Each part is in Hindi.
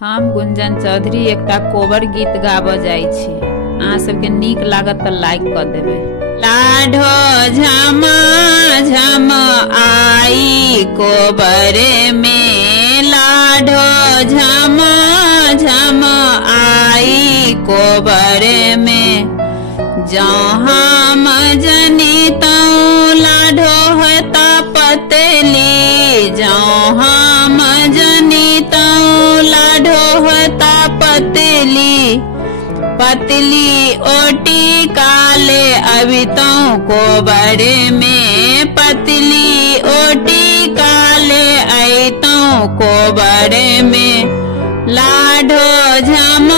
हम गुंजन चौधरी एकटा कोबर गीत गाबऽ जाइ छी। अहाँ सबके नीक लागत तऽ लाइक कऽ देबै। लाढो झम झम आई कोबरे में, लाढो झम झम आई कोबरे में। जहाँ मजनी तऊ लाढो हता पतली, जहाँ मजनी तऊ लाढो हता पतली। पतली ओटी काले अभी तो कोबरे में, पतली ओटी काले आई तो कोबरे में। लाढो झम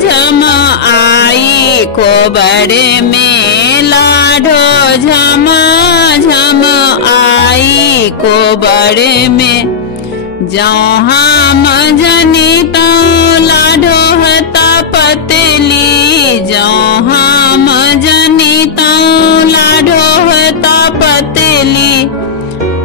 झम आई कोबरे में, लाढो झम झम आई कोबरे में। जहाँ मजनी तो लाढो हता पतली, जहाँ मजनी तो लाढो हता पतली।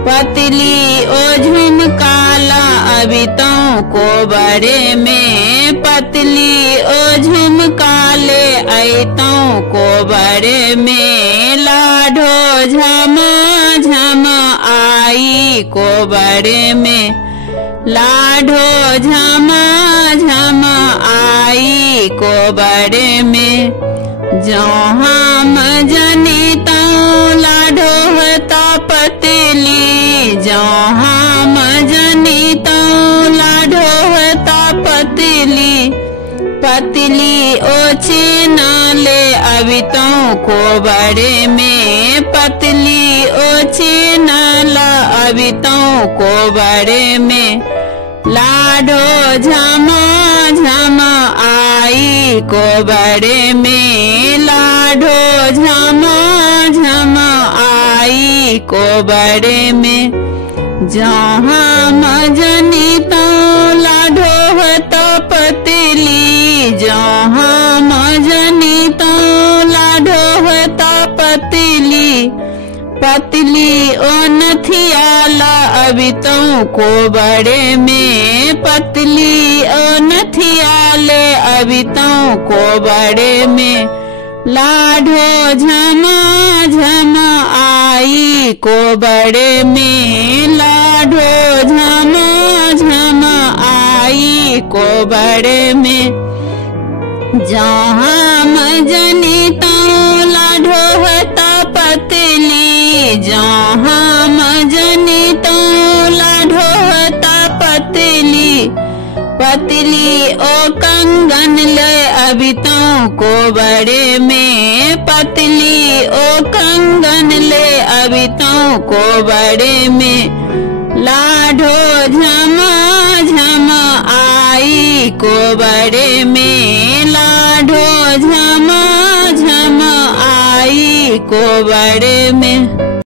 पतली ओ झुमकाला अभी तो कोबरे में, पतली ओ झुमकाले आई तो कोबरे में। लाढो झम झम आई कोबरे में, लाढो झम झम आई कोबरे में। जहाँ मजनी तऊ लाढो हता पतली, जहाँ मजनी तऊ लाढो हता पतली। पतली ओछे नाले अभी तो कोबरे में, पतली ओछे नाला अभी तो कोबरे में। लाढो झम झम आई कोबरे में, लाढो झम झम आई कोबरे में। जहाँ मजनी तो लाढो हता पतली, जहाँ मजनी तो लाढो हता पतली। पतली ओ नथियाला अभी तो कोबरे में, पतली ओ नथियाले अभी तो कोबरे में। लाढो झम झम आई कोबरे में, लाढो झम झम आई कोबरे में। जहाँ मजनी तो लाढो हता पतली, जहाँ मजनी तो लाढो हता पतली। पतली ओ कंगन ले अभी तो कोबरे में, पतली ओ कंगन ले अभी तो कोबरे में। लाढो झम झम आई कोबरे में, लाढो झम झम आई कोबरे में।